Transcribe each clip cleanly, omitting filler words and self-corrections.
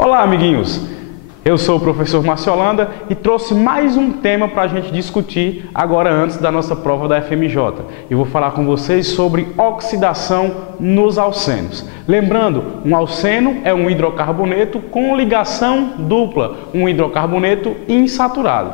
Olá, amiguinhos! Eu sou o professor Márcio Holanda e trouxe mais um tema para a gente discutir agora antes da nossa prova da FMJ. Eu vou falar com vocês sobre oxidação nos alcenos. Lembrando, um alceno é um hidrocarboneto com ligação dupla, um hidrocarboneto insaturado.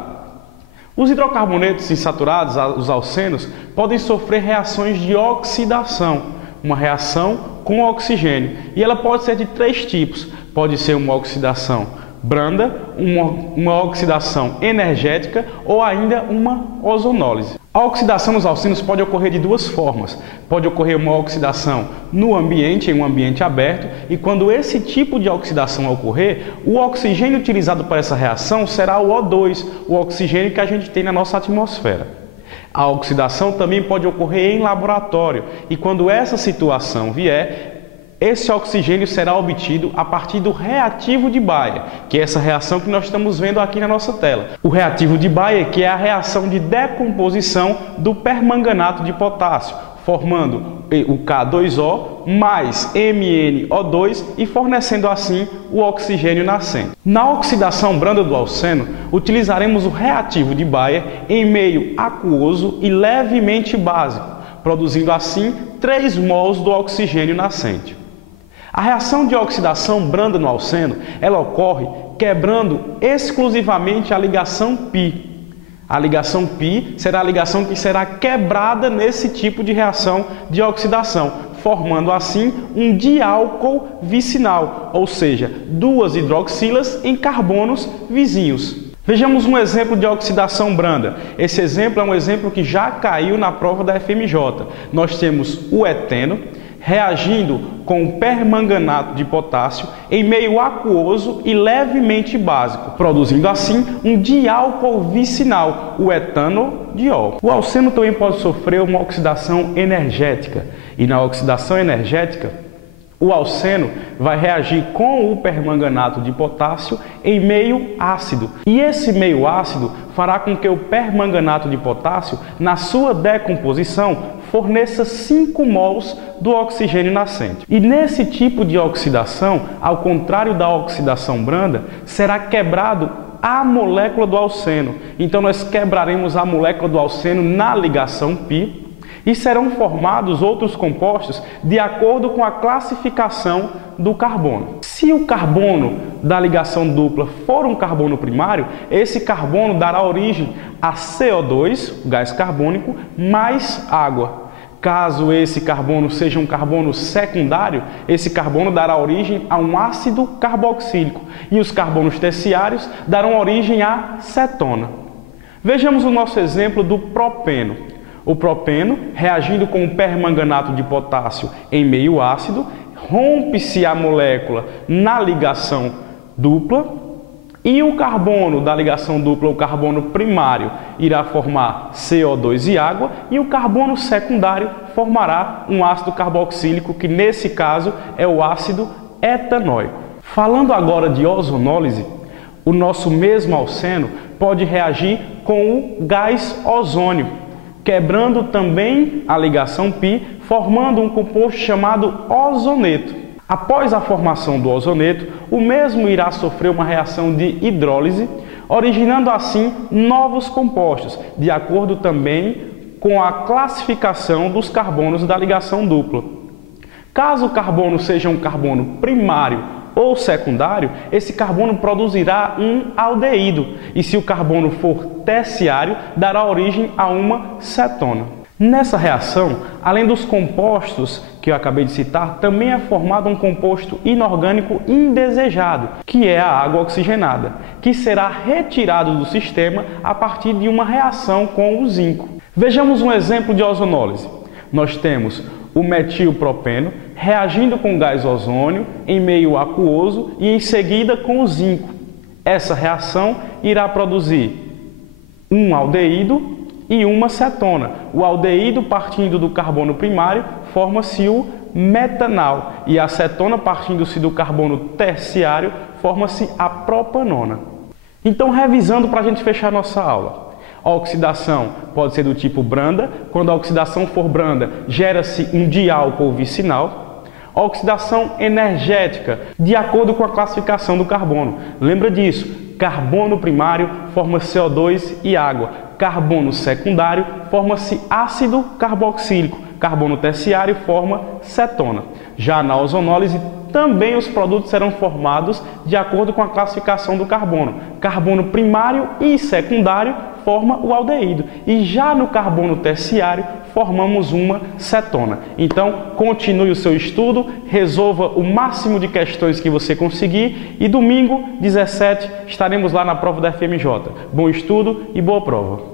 Os hidrocarbonetos insaturados, os alcenos, podem sofrer reações de oxidação, uma reação com oxigênio. E ela pode ser de três tipos. Pode ser uma oxidação branda, uma oxidação energética ou ainda uma ozonólise. A oxidação nos alcenos pode ocorrer de duas formas. Pode ocorrer uma oxidação no ambiente, em um ambiente aberto, e quando esse tipo de oxidação ocorrer, o oxigênio utilizado para essa reação será o O2, o oxigênio que a gente tem na nossa atmosfera. A oxidação também pode ocorrer em laboratório, e quando essa situação vier, esse oxigênio será obtido a partir do reativo de Bayer, que é essa reação que nós estamos vendo aqui na nossa tela. O reativo de Bayer, que é a reação de decomposição do permanganato de potássio, formando o K2O mais MnO2 e fornecendo assim o oxigênio nascente. Na oxidação branda do alceno, utilizaremos o reativo de Bayer em meio aquoso e levemente básico, produzindo assim 3 mols do oxigênio nascente. A reação de oxidação branda no alceno, ela ocorre quebrando exclusivamente a ligação π. A ligação π será a ligação que será quebrada nesse tipo de reação de oxidação, formando assim um diálcool vicinal, ou seja, 2 hidroxilas em carbonos vizinhos. Vejamos um exemplo de oxidação branda. Esse exemplo é um exemplo que já caiu na prova da FMJ. Nós temos o eteno reagindo com o permanganato de potássio em meio aquoso e levemente básico, produzindo assim um diálcool vicinal, o etanodiol. O alceno também pode sofrer uma oxidação energética, e na oxidação energética, o alceno vai reagir com o permanganato de potássio em meio ácido. E esse meio ácido fará com que o permanganato de potássio, na sua decomposição, forneça 5 mols do oxigênio nascente. E nesse tipo de oxidação, ao contrário da oxidação branda, será quebrado a molécula do alceno. Então nós quebraremos a molécula do alceno na ligação π, e serão formados outros compostos de acordo com a classificação do carbono. Se o carbono da ligação dupla for um carbono primário, esse carbono dará origem a CO2, gás carbônico, mais água. Caso esse carbono seja um carbono secundário, esse carbono dará origem a um ácido carboxílico e os carbonos terciários darão origem a cetona. Vejamos o nosso exemplo do propeno. O propeno, reagindo com o permanganato de potássio em meio ácido, rompe-se a molécula na ligação dupla e o carbono da ligação dupla, o carbono primário, irá formar CO2 e água e o carbono secundário formará um ácido carboxílico, que nesse caso é o ácido etanóico. Falando agora de ozonólise, o nosso mesmo alceno pode reagir com o gás ozônio, quebrando também a ligação π, formando um composto chamado ozoneto. Após a formação do ozoneto, o mesmo irá sofrer uma reação de hidrólise, originando assim novos compostos, de acordo também com a classificação dos carbonos da ligação dupla. Caso o carbono seja um carbono primário ou secundário, esse carbono produzirá um aldeído, e se o carbono for terciário, dará origem a uma cetona. Nessa reação, além dos compostos que eu acabei de citar, também é formado um composto inorgânico indesejado, que é a água oxigenada, que será retirado do sistema a partir de uma reação com o zinco. Vejamos um exemplo de ozonólise. Nós temos o metilpropeno reagindo com o gás ozônio em meio aquoso e em seguida com o zinco. Essa reação irá produzir um aldeído e uma cetona. O aldeído, partindo do carbono primário, forma-se o metanal, e a cetona, partindo-se do carbono terciário, forma-se a propanona. Então, revisando para a gente fechar nossa aula. A oxidação pode ser do tipo branda. Quando a oxidação for branda, gera-se um diálcool vicinal. Oxidação energética, de acordo com a classificação do carbono. Lembra disso? Carbono primário forma CO2 e água. Carbono secundário forma-se ácido carboxílico. Carbono terciário forma cetona. Já na ozonólise, também os produtos serão formados de acordo com a classificação do carbono. Carbono primário e secundário forma o aldeído. E já no carbono terciário, formamos uma cetona. Então, continue o seu estudo, resolva o máximo de questões que você conseguir e domingo, 17, estaremos lá na prova da FMJ. Bom estudo e boa prova!